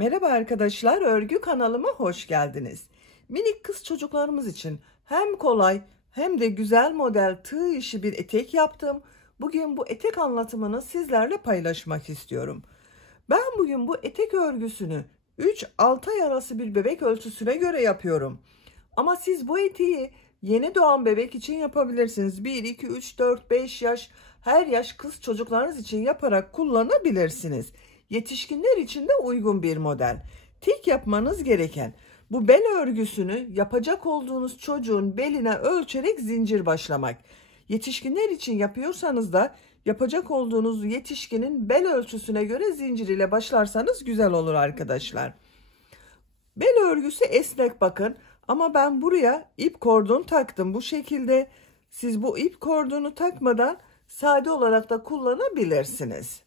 Merhaba arkadaşlar, örgü kanalıma hoş geldiniz. Minik kız çocuklarımız için hem kolay hem de güzel model tığ işi bir etek yaptım. Bugün bu etek anlatımını sizlerle paylaşmak istiyorum. Ben bugün bu etek örgüsünü 3-6 ay arası bir bebek ölçüsüne göre yapıyorum. Ama siz bu eteği yeni doğan bebek için yapabilirsiniz. 1, 2, 3, 4, 5 yaş, her yaş kız çocuklarınız için yaparak kullanabilirsiniz. Yetişkinler için de uygun bir model. Tek yapmanız gereken bu bel örgüsünü yapacak olduğunuz çocuğun beline ölçerek zincir başlamak. Yetişkinler için yapıyorsanız da yapacak olduğunuz yetişkinin bel ölçüsüne göre zincir ile başlarsanız güzel olur arkadaşlar. Bel örgüsü esnek bakın ama ben buraya ip kordon taktım bu şekilde. Siz bu ip kordonu takmadan sade olarak da kullanabilirsiniz.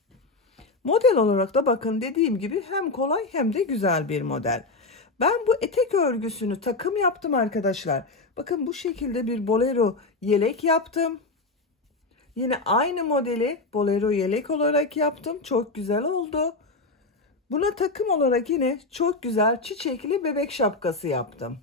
Model olarak da bakın dediğim gibi hem kolay hem de güzel bir model. Ben bu etek örgüsünü takım yaptım arkadaşlar. Bakın bu şekilde bir bolero yelek yaptım. Yine aynı modeli bolero yelek olarak yaptım. Çok güzel oldu. Buna takım olarak yine çok güzel çiçekli bebek şapkası yaptım.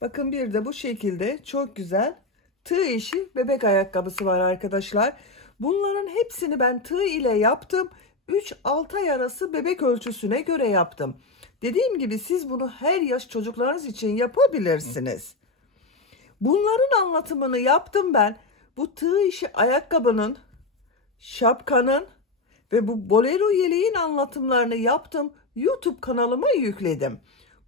Bakın bir de bu şekilde çok güzel tığ işi bebek ayakkabısı var arkadaşlar. Bunların hepsini ben tığ ile yaptım. 3-6 ay arası bebek ölçüsüne göre yaptım. Dediğim gibi siz bunu her yaş çocuklarınız için yapabilirsiniz. Bunların anlatımını yaptım ben. Bu tığ işi ayakkabının, şapkanın ve bu bolero yeleğin anlatımlarını yaptım. YouTube kanalıma yükledim.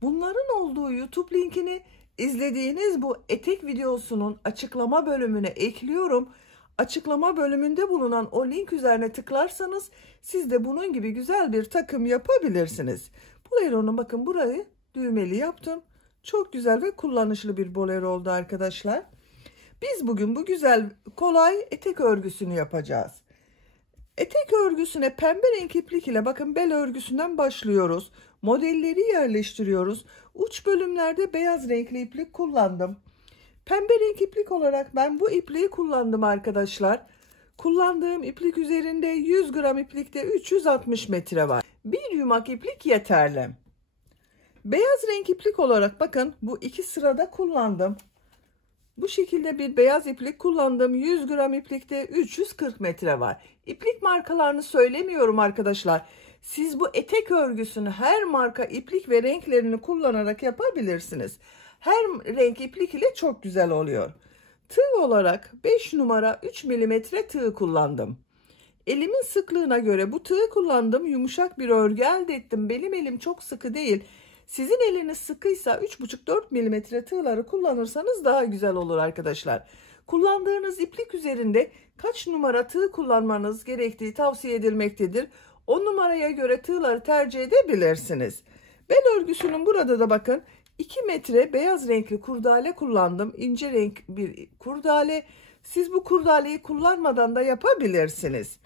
Bunların olduğu YouTube linkini izlediğiniz bu etek videosunun açıklama bölümüne ekliyorum. Açıklama bölümünde bulunan o link üzerine tıklarsanız siz de bunun gibi güzel bir takım yapabilirsiniz. Bolero'nun bakın burayı düğmeli yaptım. Çok güzel ve kullanışlı bir bolero oldu arkadaşlar. Biz bugün bu güzel kolay etek örgüsünü yapacağız. Etek örgüsüne pembe renk iplik ile bakın bel örgüsünden başlıyoruz. Modelleri yerleştiriyoruz. Uç bölümlerde beyaz renkli iplik kullandım. Pembe renk iplik olarak ben bu ipliği kullandım arkadaşlar. Kullandığım iplik üzerinde 100 gram iplikte 360 metre var. Bir yumak iplik yeterli. Beyaz renk iplik olarak bakın bu iki sırada kullandım. Bu şekilde bir beyaz iplik kullandım. 100 gram iplikte 340 metre var. İplik markalarını söylemiyorum arkadaşlar. Siz bu etek örgüsünü her marka iplik ve renklerini kullanarak yapabilirsiniz. Her renk iplik ile çok güzel oluyor. Tığ olarak 5 numara 3 milimetre tığ kullandım. Elimin sıklığına göre bu tığı kullandım. Yumuşak bir örgü elde ettim. Benim elim çok sıkı değil. Sizin eliniz sıkıysa 3,5-4 milimetre tığları kullanırsanız daha güzel olur arkadaşlar. Kullandığınız iplik üzerinde kaç numara tığ kullanmanız gerektiği tavsiye edilmektedir. O numaraya göre tığları tercih edebilirsiniz. Bel örgüsünün burada da bakın 2 metre beyaz renkli kurdale kullandım. İnce renk bir kurdale. Siz bu kurdaleyi kullanmadan da yapabilirsiniz.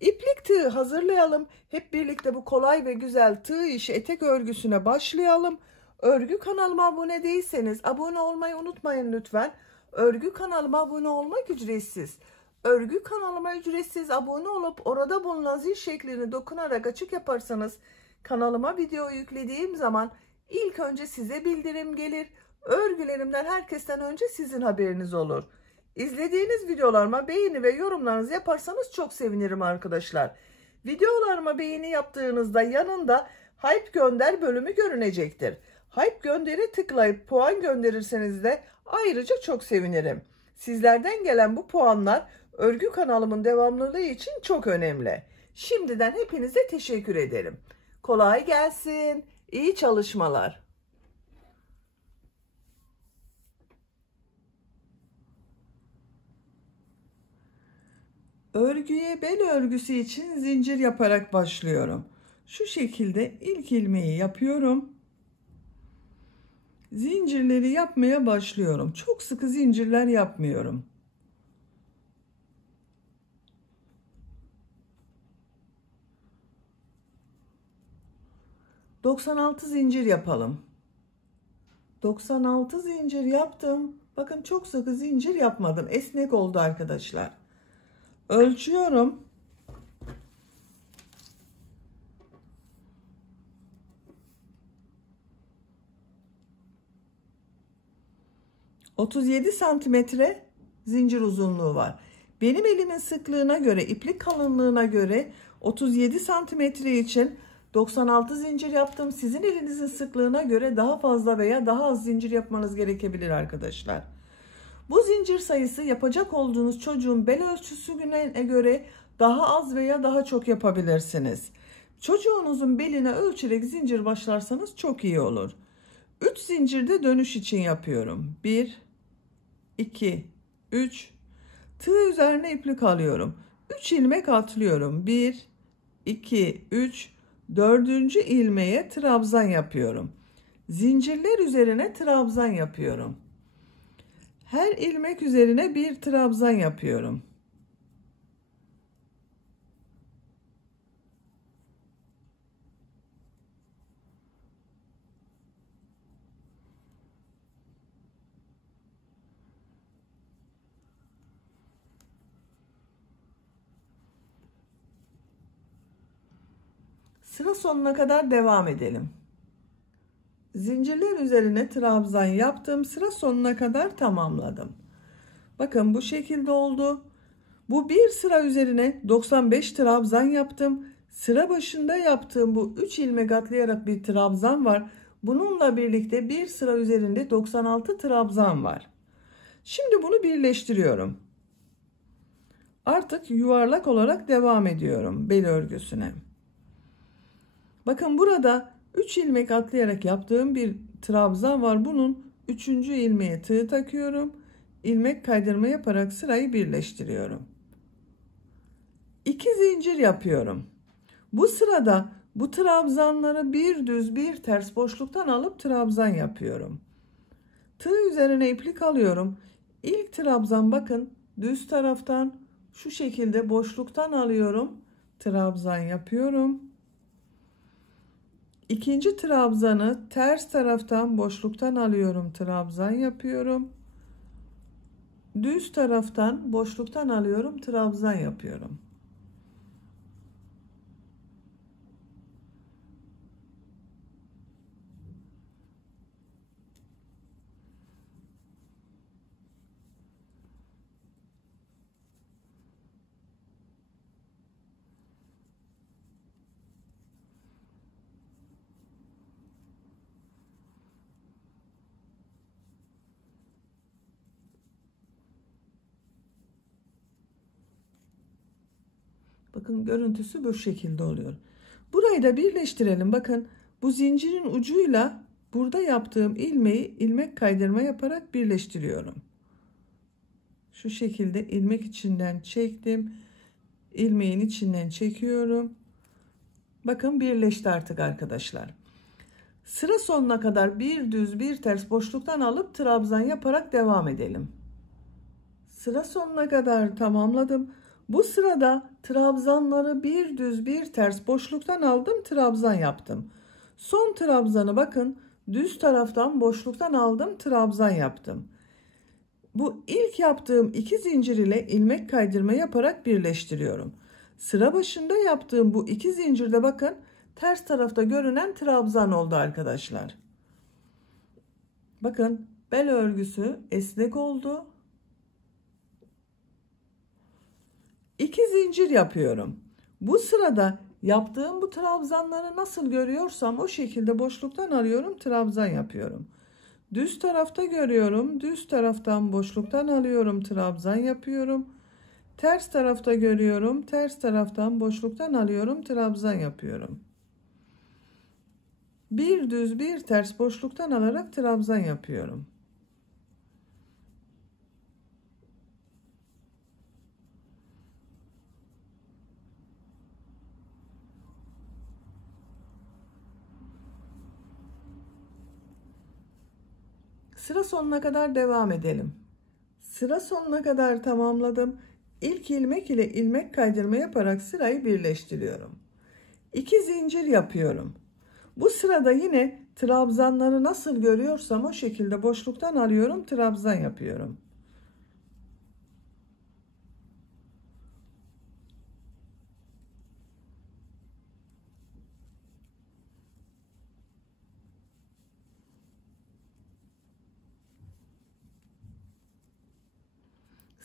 İplik tığ hazırlayalım. Hep birlikte bu kolay ve güzel tığ işi etek örgüsüne başlayalım. Örgü kanalıma abone değilseniz abone olmayı unutmayın lütfen. Örgü kanalıma abone olmak ücretsiz. Örgü kanalıma ücretsiz abone olup orada bulunan zil şeklini dokunarak açık yaparsanız kanalıma video yüklediğim zaman ilk önce size bildirim gelir. Örgülerimden herkesten önce sizin haberiniz olur. İzlediğiniz videolarıma beğeni ve yorumlarınızı yaparsanız çok sevinirim arkadaşlar. Videolarıma beğeni yaptığınızda yanında Hype Gönder bölümü görünecektir. Hype Gönder'e tıklayıp puan gönderirseniz de ayrıca çok sevinirim. Sizlerden gelen bu puanlar örgü kanalımın devamlılığı için çok önemli. Şimdiden hepinize teşekkür ederim. Kolay gelsin. İyi çalışmalar. Örgüye bel örgüsü için zincir yaparak başlıyorum. Şu şekilde ilk ilmeği yapıyorum. Zincirleri yapmaya başlıyorum. Çok sıkı zincirler yapmıyorum. ...96 zincir yapalım. 96 zincir yaptım. Bakın çok sıkı zincir yapmadım. Esnek oldu arkadaşlar. Ölçüyorum. 37 santimetre zincir uzunluğu var. Benim elimin sıklığına göre, iplik kalınlığına göre 37 santimetre için 96 zincir yaptım. Sizin elinizin sıklığına göre daha fazla veya daha az zincir yapmanız gerekebilir arkadaşlar. Bu zincir sayısı yapacak olduğunuz çocuğun bel ölçüsüne göre daha az veya daha çok yapabilirsiniz. Çocuğunuzun beline ölçerek zincir başlarsanız çok iyi olur. 3 zincirde dönüş için yapıyorum. 1, 2, 3. Tığ üzerine iplik alıyorum. 3 ilmek atlıyorum. 1, 2, 3. 4. ilmeğe trabzan yapıyorum. Zincirler üzerine trabzan yapıyorum. Her ilmek üzerine bir trabzan yapıyorum. Sıra sonuna kadar devam edelim. Zincirler üzerine trabzan yaptım. Sıra sonuna kadar tamamladım. Bakın bu şekilde oldu. Bu bir sıra üzerine 95 trabzan yaptım. Sıra başında yaptığım bu 3 ilmek atlayarak bir trabzan var. Bununla birlikte bir sıra üzerinde 96 trabzan var. Şimdi bunu birleştiriyorum. Artık yuvarlak olarak devam ediyorum bel örgüsüne. Bakın burada 3 ilmek atlayarak yaptığım bir trabzan var. Bunun 3. ilmeğe tığ takıyorum. İlmek kaydırma yaparak sırayı birleştiriyorum. 2 zincir yapıyorum. Bu sırada bu trabzanları bir düz bir ters boşluktan alıp trabzan yapıyorum. Tığ üzerine iplik alıyorum. İlk trabzan bakın düz taraftan şu şekilde boşluktan alıyorum. Trabzan yapıyorum. İkinci trabzanı ters taraftan boşluktan alıyorum. Trabzan yapıyorum. Düz taraftan boşluktan alıyorum. Trabzan yapıyorum. Bakın görüntüsü bu şekilde oluyor. Burayı da birleştirelim. Bakın bu zincirin ucuyla burada yaptığım ilmeği ilmek kaydırma yaparak birleştiriyorum. Şu şekilde ilmek içinden çektim. İlmeğin içinden çekiyorum. Bakın birleşti artık arkadaşlar. Sıra sonuna kadar bir düz bir ters boşluktan alıp trabzan yaparak devam edelim. Sıra sonuna kadar tamamladım. Bu sırada trabzanları bir düz bir ters boşluktan aldım, trabzan yaptım. Son trabzanı bakın düz taraftan boşluktan aldım, trabzan yaptım. Bu ilk yaptığım 2 zincir ile ilmek kaydırma yaparak birleştiriyorum. Sıra başında yaptığım bu 2 zincirde bakın ters tarafta görünen trabzan oldu arkadaşlar. Bakın bel örgüsü esnek oldu. 2 zincir yapıyorum. Bu sırada yaptığım bu trabzanları nasıl görüyorsam o şekilde boşluktan alıyorum, trabzan yapıyorum. Düz tarafta görüyorum, düz taraftan boşluktan alıyorum, trabzan yapıyorum. Ters tarafta görüyorum, ters taraftan boşluktan alıyorum, trabzan yapıyorum. Bir düz bir ters boşluktan alarak trabzan yapıyorum. Sıra sonuna kadar devam edelim. Sıra sonuna kadar tamamladım. İlk ilmek ile ilmek kaydırma yaparak sırayı birleştiriyorum. 2 zincir yapıyorum. Bu sırada yine trabzanları nasıl görüyorsam o şekilde boşluktan alıyorum, trabzan yapıyorum.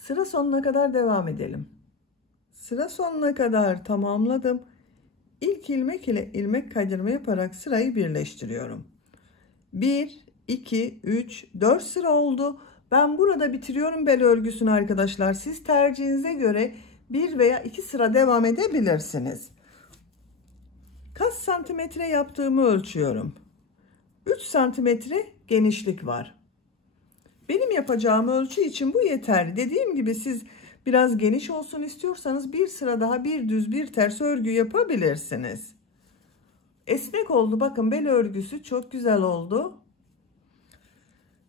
Sıra sonuna kadar devam edelim. Sıra sonuna kadar tamamladım. İlk ilmek ile ilmek kaydırma yaparak sırayı birleştiriyorum. 1, 2, 3, 4 sıra oldu. Ben burada bitiriyorum bel örgüsünü arkadaşlar. Siz tercihinize göre 1 veya 2 sıra devam edebilirsiniz. Kaç santimetre yaptığımı ölçüyorum. 3 santimetre genişlik var. Benim yapacağım ölçü için bu yeterli. Dediğim gibi siz biraz geniş olsun istiyorsanız bir sıra daha bir düz bir ters örgü yapabilirsiniz. Esnek oldu. Bakın bel örgüsü çok güzel oldu.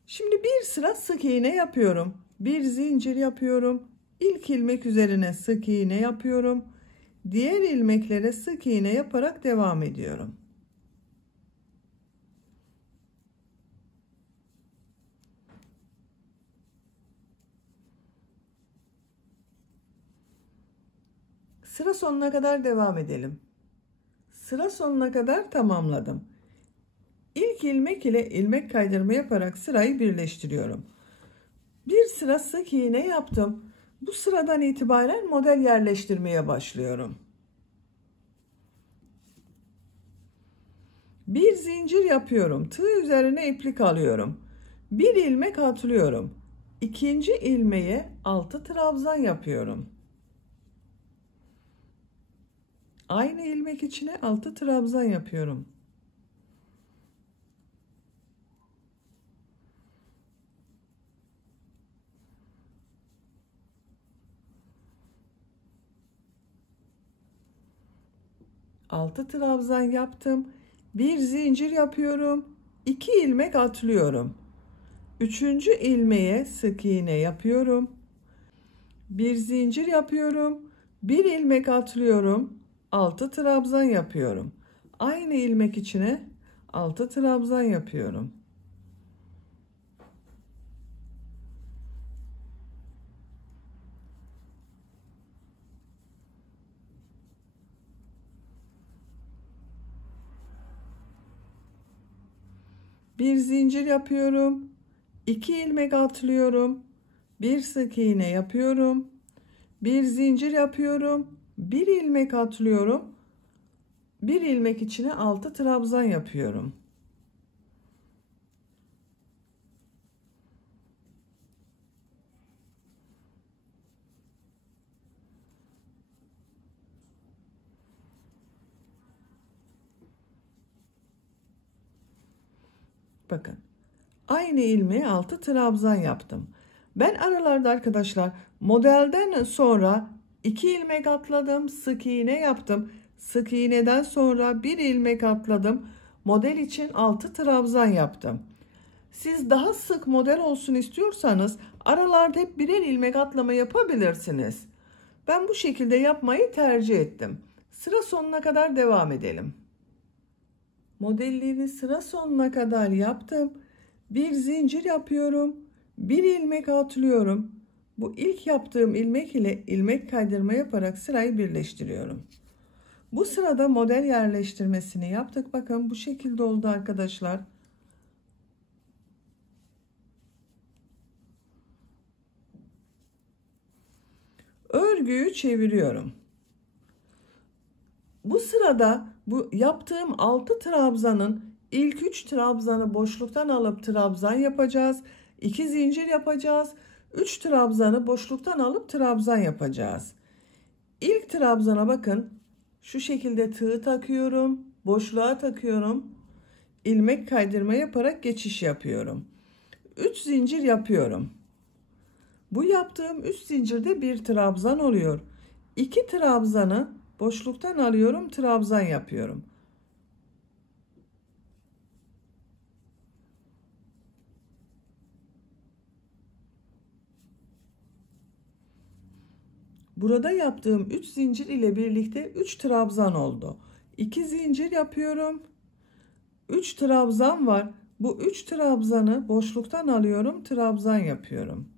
Şimdi bir sıra sık iğne yapıyorum. Bir zincir yapıyorum. İlk ilmek üzerine sık iğne yapıyorum. Diğer ilmeklere sık iğne yaparak devam ediyorum. Sıra sonuna kadar devam edelim. Sıra sonuna kadar tamamladım. İlk ilmek ile ilmek kaydırma yaparak sırayı birleştiriyorum. Bir sıra sık iğne yaptım. Bu sıradan itibaren model yerleştirmeye başlıyorum. Bir zincir yapıyorum. Tığ üzerine iplik alıyorum. Bir ilmek atlıyorum. İkinci ilmeğe 6 trabzan yapıyorum. Aynı ilmek içine 6 trabzan yapıyorum. Altı trabzan yaptım. Bir zincir yapıyorum. 2 ilmek atlıyorum. Üçüncü ilmeğe sık iğne yapıyorum. Bir zincir yapıyorum. Bir ilmek atlıyorum. 6 trabzan yapıyorum. Aynı ilmek içine 6 trabzan yapıyorum. Bir zincir yapıyorum. 2 ilmek atlıyorum. Bir sık iğne yapıyorum. Bir zincir yapıyorum. Bir ilmek atlıyorum. Bir ilmek içine 6 trabzan yapıyorum. Bakın. Aynı ilmeğe 6 trabzan yaptım. Ben aralarda arkadaşlar modelden sonra 2 ilmek atladım, sık iğne yaptım. Sık iğneden sonra 1 ilmek atladım. Model için 6 trabzan yaptım. Siz daha sık model olsun istiyorsanız aralarda hep birer ilmek atlama yapabilirsiniz. Ben bu şekilde yapmayı tercih ettim. Sıra sonuna kadar devam edelim. Modelleri sıra sonuna kadar yaptım. Bir zincir yapıyorum. Bir ilmek atlıyorum. Bu ilk yaptığım ilmek ile ilmek kaydırma yaparak sırayı birleştiriyorum. Bu sırada model yerleştirmesini yaptık. Bakın bu şekilde oldu arkadaşlar. Örgüyü çeviriyorum. Bu sırada bu yaptığım 6 trabzanın ilk 3 trabzanı boşluktan alıp trabzan yapacağız. 2 zincir yapacağız. 3 trabzanı boşluktan alıp trabzan yapacağız. İlk trabzana bakın. Şu şekilde tığ takıyorum. Boşluğa takıyorum. İlmek kaydırma yaparak geçiş yapıyorum. 3 zincir yapıyorum. Bu yaptığım 3 zincirde bir trabzan oluyor. 2 trabzanı boşluktan alıyorum, trabzan yapıyorum. Burada yaptığım 3 zincir ile birlikte 3 trabzan oldu. 2 zincir yapıyorum. 3 trabzan var. Bu 3 trabzanı boşluktan alıyorum, trabzan yapıyorum.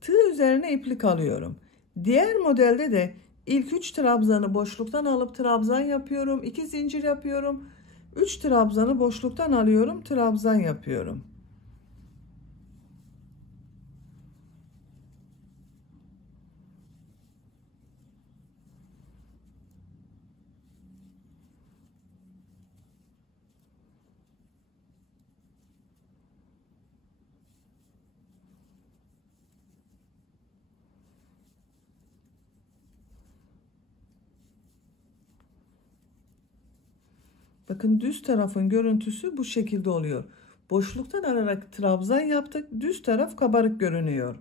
Tığ üzerine iplik alıyorum. Diğer modelde de İlk 3 trabzanı boşluktan alıp trabzan yapıyorum. 2 zincir yapıyorum. 3 trabzanı boşluktan alıyorum, trabzan yapıyorum. Bakın düz tarafın görüntüsü bu şekilde oluyor. Boşluktan alarak trabzan yaptık. Düz taraf kabarık görünüyor.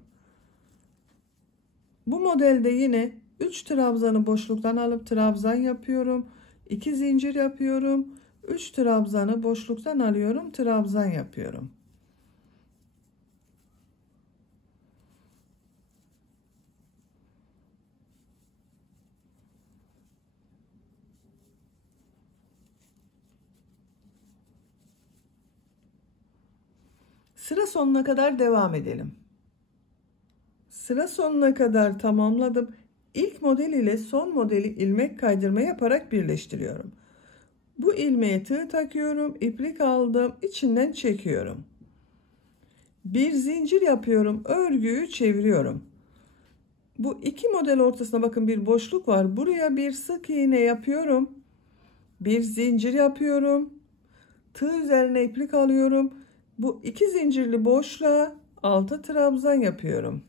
Bu modelde yine 3 trabzanı boşluktan alıp trabzan yapıyorum. 2 zincir yapıyorum. 3 trabzanı boşluktan alıyorum, trabzan yapıyorum. Sıra sonuna kadar devam edelim. Sıra sonuna kadar tamamladım. İlk model ile son modeli ilmek kaydırma yaparak birleştiriyorum. Bu ilmeğe tığ takıyorum, iplik aldım, içinden çekiyorum. Bir zincir yapıyorum, örgüyü çeviriyorum. Bu iki model ortasına bakın bir boşluk var. Buraya bir sık iğne yapıyorum. Bir zincir yapıyorum. Tığ üzerine iplik alıyorum. Bu iki zincirli boşluğa 6 trabzan yapıyorum.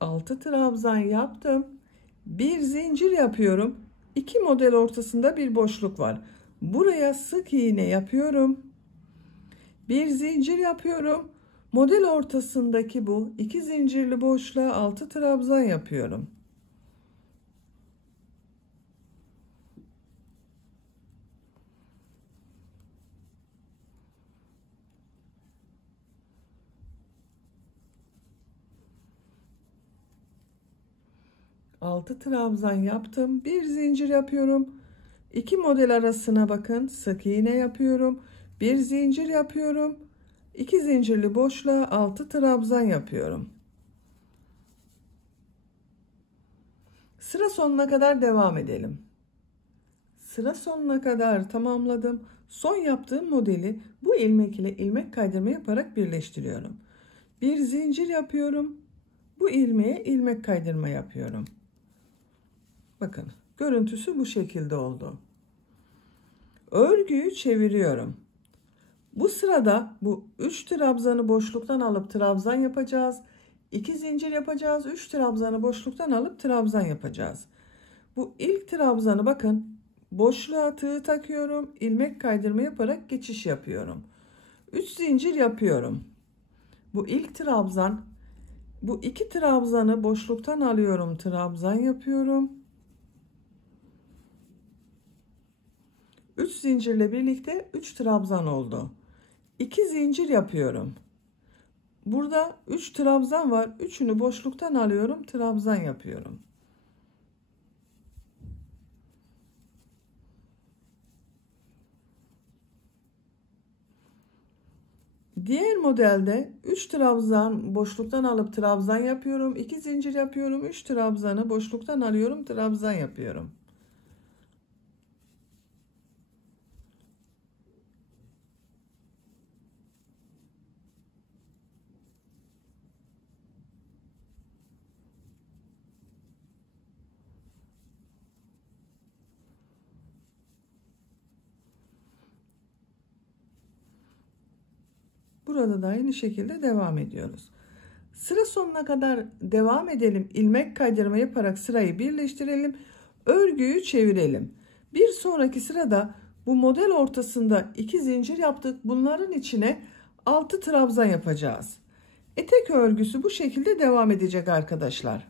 Altı trabzan yaptım. Bir zincir yapıyorum. İki model ortasında bir boşluk var. Buraya sık iğne yapıyorum. Bir zincir yapıyorum. Model ortasındaki bu iki zincirli boşluğa 6 trabzan yapıyorum. Altı trabzan yaptım. Bir zincir yapıyorum. İki model arasına bakın. Sık iğne yapıyorum. Bir zincir yapıyorum. İki zincirli boşluğa 6 trabzan yapıyorum. Sıra sonuna kadar devam edelim. Sıra sonuna kadar tamamladım. Son yaptığım modeli bu ilmek ile ilmek kaydırma yaparak birleştiriyorum. Bir zincir yapıyorum. Bu ilmeğe ilmek kaydırma yapıyorum. Bakın görüntüsü bu şekilde oldu. Örgüyü çeviriyorum. Bu sırada bu 3 trabzanı boşluktan alıp trabzan yapacağız. 2 zincir yapacağız. 3 trabzanı boşluktan alıp trabzan yapacağız. Bu ilk trabzanı bakın boşluğa tığ takıyorum. İlmek kaydırma yaparak geçiş yapıyorum. 3 zincir yapıyorum. Bu ilk trabzan. Bu iki trabzanı boşluktan alıyorum. Trabzan yapıyorum. 3 zincirle birlikte 3 trabzan oldu. 2 zincir yapıyorum. Burada 3 trabzan var. 3'ünü boşluktan alıyorum. Trabzan yapıyorum. Diğer modelde 3 trabzan boşluktan alıp trabzan yapıyorum. 2 zincir yapıyorum. 3 trabzanı boşluktan alıyorum. Trabzan yapıyorum. Burada da aynı şekilde devam ediyoruz. Sıra sonuna kadar devam edelim. İlmek kaydırma yaparak sırayı birleştirelim. Örgüyü çevirelim. Bir sonraki sırada bu model ortasında 2 zincir yaptık. Bunların içine 6 trabzan yapacağız. Etek örgüsü bu şekilde devam edecek arkadaşlar.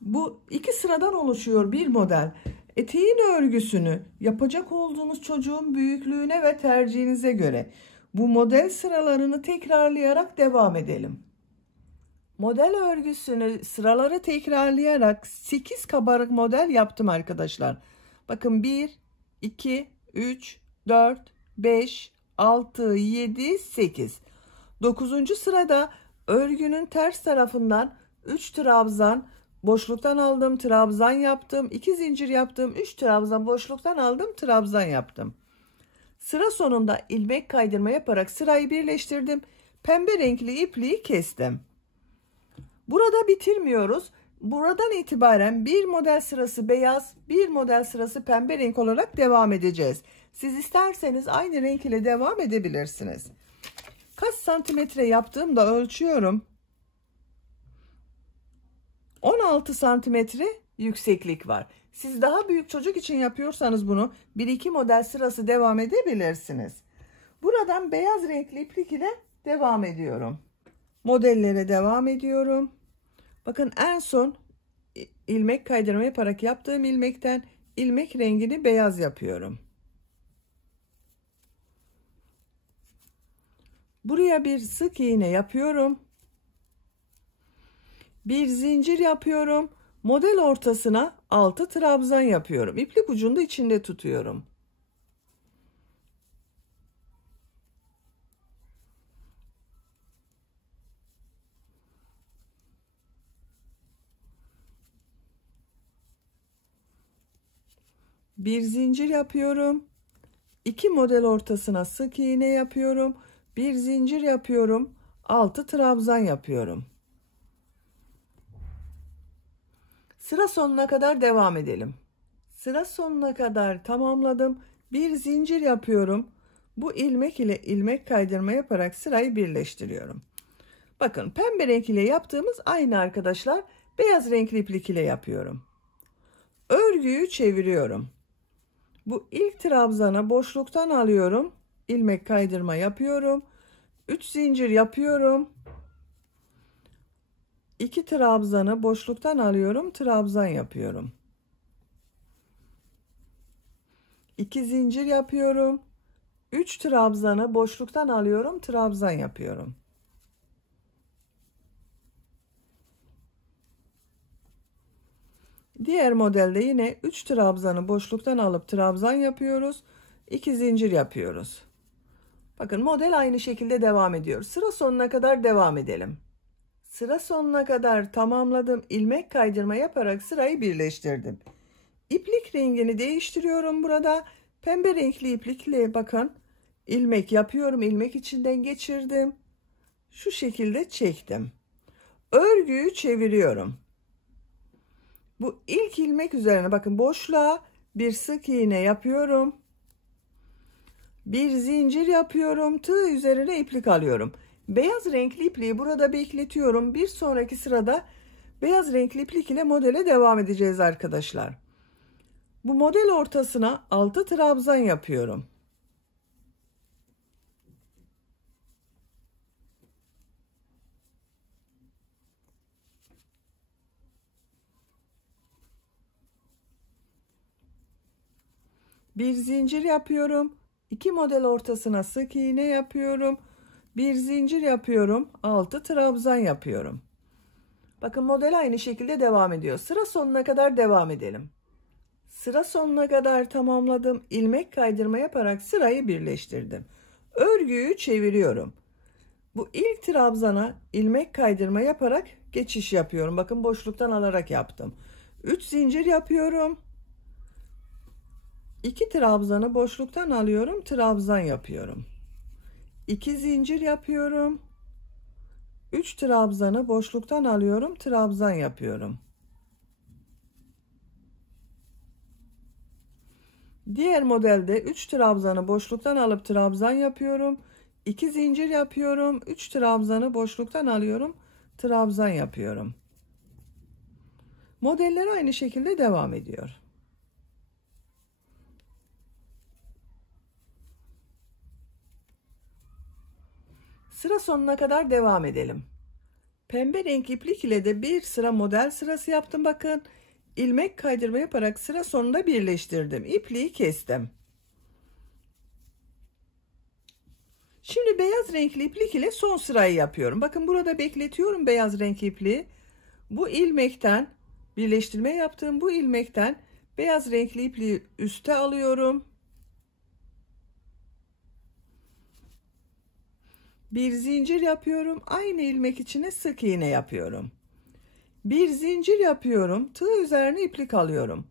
Bu iki sıradan oluşuyor bir model. Eteğin örgüsünü yapacak olduğunuz çocuğun büyüklüğüne ve tercihinize göre bu model sıralarını tekrarlayarak devam edelim. Model örgüsünü sıraları tekrarlayarak 8 kabarık model yaptım arkadaşlar. Bakın 1, 2, 3, 4, 5, 6, 7, 8. 9. sırada örgünün ters tarafından 3 trabzan boşluktan aldım, trabzan yaptım, 2 zincir yaptım, 3 trabzan boşluktan aldım, trabzan yaptım. Sıra sonunda ilmek kaydırma yaparak sırayı birleştirdim. Pembe renkli ipliği kestim. Burada bitirmiyoruz. Buradan itibaren bir model sırası beyaz, bir model sırası pembe renk olarak devam edeceğiz. Siz isterseniz aynı renk ile devam edebilirsiniz. Kaç santimetre yaptığımda ölçüyorum. 16 santimetre yükseklik var. Siz daha büyük çocuk için yapıyorsanız bunu 1-2 model sırası devam edebilirsiniz. Buradan beyaz renkli iplik ile devam ediyorum. Modellere devam ediyorum. Bakın en son ilmek kaydırma yaparak yaptığım ilmekten ilmek rengini beyaz yapıyorum. Buraya bir sık iğne yapıyorum. Bir zincir yapıyorum. Model ortasına 6 trabzan yapıyorum. İplik ucunu da içinde tutuyorum. Bir zincir yapıyorum. 2 model ortasına sık iğne yapıyorum. Bir zincir yapıyorum. 6 trabzan yapıyorum. Sıra sonuna kadar devam edelim. Sıra sonuna kadar tamamladım. Bir zincir yapıyorum. Bu ilmek ile ilmek kaydırma yaparak sırayı birleştiriyorum. Bakın pembe renk ile yaptığımız aynı arkadaşlar. Beyaz renkli iplik ile yapıyorum. Örgüyü çeviriyorum. Bu ilk trabzanı boşluktan alıyorum. İlmek kaydırma yapıyorum. 3 zincir yapıyorum. 2 trabzanı boşluktan alıyorum, trabzan yapıyorum. 2 zincir yapıyorum. 3 trabzanı boşluktan alıyorum, trabzan yapıyorum. Diğer modelde yine 3 trabzanı boşluktan alıp trabzan yapıyoruz. 2 zincir yapıyoruz. Bakın model aynı şekilde devam ediyor. Sıra sonuna kadar devam edelim. Sıra sonuna kadar tamamladım. İlmek kaydırma yaparak sırayı birleştirdim. İplik rengini değiştiriyorum burada. Pembe renkli iplikle bakın ilmek yapıyorum. İlmek içinden geçirdim. Şu şekilde çektim. Örgüyü çeviriyorum. Bu ilk ilmek üzerine bakın boşluğa bir sık iğne yapıyorum. Bir zincir yapıyorum. Tığ üzerine iplik alıyorum. Beyaz renkli ipliği burada bekletiyorum. Bir sonraki sırada beyaz renkli iplik ile modele devam edeceğiz arkadaşlar. Bu model ortasına 6 trabzan yapıyorum. Bir zincir yapıyorum. 2 model ortasına sık iğne yapıyorum. Bir zincir yapıyorum. 6 trabzan yapıyorum. Bakın model aynı şekilde devam ediyor. Sıra sonuna kadar devam edelim. Sıra sonuna kadar tamamladım. İlmek kaydırma yaparak sırayı birleştirdim. Örgüyü çeviriyorum. Bu ilk trabzana ilmek kaydırma yaparak geçiş yapıyorum. Bakın boşluktan alarak yaptım. 3 zincir yapıyorum. 2 trabzanı boşluktan alıyorum, trabzan yapıyorum. 2 zincir yapıyorum. 3 trabzanı boşluktan alıyorum, trabzan yapıyorum. Diğer modelde 3 trabzanı boşluktan alıp trabzan yapıyorum. 2 zincir yapıyorum. 3 trabzanı boşluktan alıyorum, trabzan yapıyorum. Modeller aynı şekilde devam ediyor. Sıra sonuna kadar devam edelim. Pembe renk iplik ile de bir sıra model sırası yaptım. Bakın ilmek kaydırma yaparak sıra sonunda birleştirdim. İpliği kestim. Şimdi beyaz renkli iplik ile son sırayı yapıyorum. Bakın burada bekletiyorum beyaz renkli ipliği. Bu ilmekten, birleştirme yaptığım bu ilmekten beyaz renkli ipliği üste alıyorum. Bir zincir yapıyorum. Aynı ilmek içine sık iğne yapıyorum. Bir zincir yapıyorum. Tığ üzerine iplik alıyorum.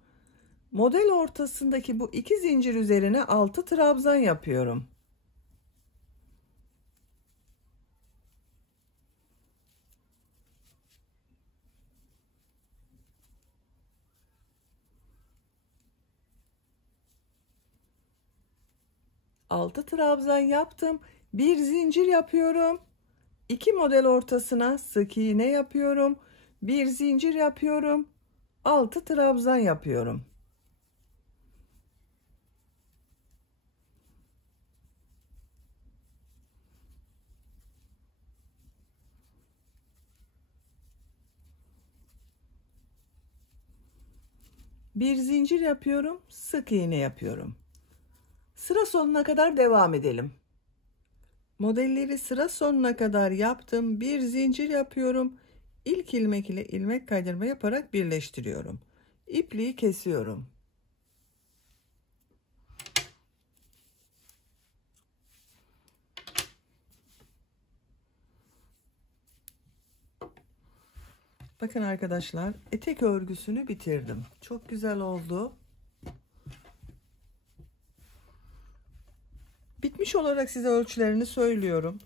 Model ortasındaki bu iki zincir üzerine 6 trabzan yapıyorum. Altı trabzan yaptım. Bir zincir yapıyorum. İki model ortasına sık iğne yapıyorum. Bir zincir yapıyorum. 6 trabzan yapıyorum. Bir zincir yapıyorum, sık iğne yapıyorum. Sıra sonuna kadar devam edelim. Modelleri sıra sonuna kadar yaptım. Bir zincir yapıyorum. İlk ilmek ile ilmek kaydırma yaparak birleştiriyorum. İpliği kesiyorum. Bakın arkadaşlar, etek örgüsünü bitirdim. Çok güzel oldu. Bitmiş olarak size ölçülerini söylüyorum.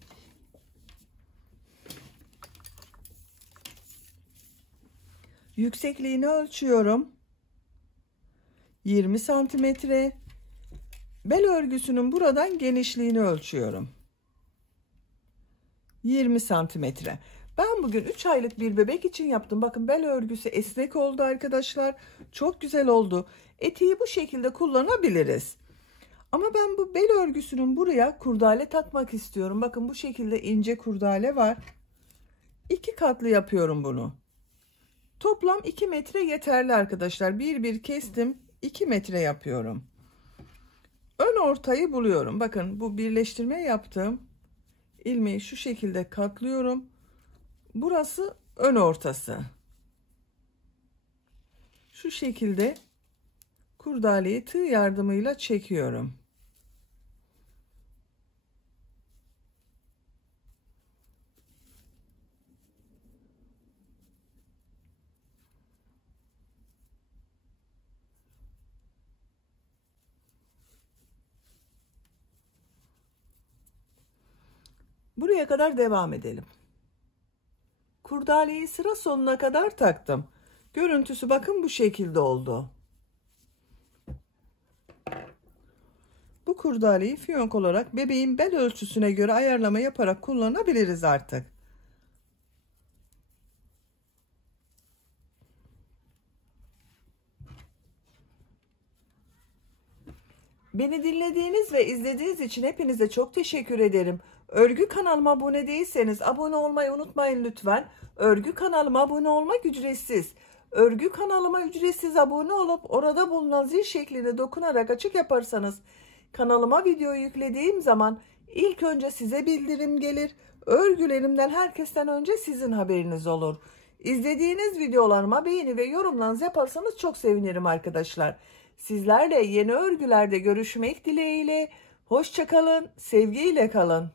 Yüksekliğini ölçüyorum. 20 santimetre. Bel örgüsünün buradan genişliğini ölçüyorum. 20 santimetre. Ben bugün 3 aylık bir bebek için yaptım. Bakın bel örgüsü esnek oldu arkadaşlar. Çok güzel oldu. Eteği bu şekilde kullanabiliriz. Ama ben bu bel örgüsünün buraya kurdale takmak istiyorum. Bakın bu şekilde ince kurdale var. 2 katlı yapıyorum bunu. Toplam 2 metre yeterli arkadaşlar. Bir kestim. 2 metre yapıyorum. Ön ortayı buluyorum. Bakın bu birleştirme yaptığım ilmeği şu şekilde katlıyorum. Burası ön ortası. Şu şekilde kurdaleyi tığ yardımıyla çekiyorum. Buraya kadar devam edelim. Kurdaleyi sıra sonuna kadar taktım. Görüntüsü bakın bu şekilde oldu. Bu kurdaleyi fiyonk olarak bebeğin bel ölçüsüne göre ayarlama yaparak kullanabiliriz artık. Beni dinlediğiniz ve izlediğiniz için hepinize çok teşekkür ederim. Örgü kanalıma abone değilseniz abone olmayı unutmayın lütfen. Örgü kanalıma abone olmak ücretsiz. Örgü kanalıma ücretsiz abone olup orada bulunan zil şekline dokunarak açık yaparsanız kanalıma video yüklediğim zaman ilk önce size bildirim gelir. Örgülerimden herkesten önce sizin haberiniz olur. İzlediğiniz videolarıma beğeni ve yorumlarınızı yaparsanız çok sevinirim arkadaşlar. Sizlerle yeni örgülerde görüşmek dileğiyle. Hoşça kalın, sevgiyle kalın.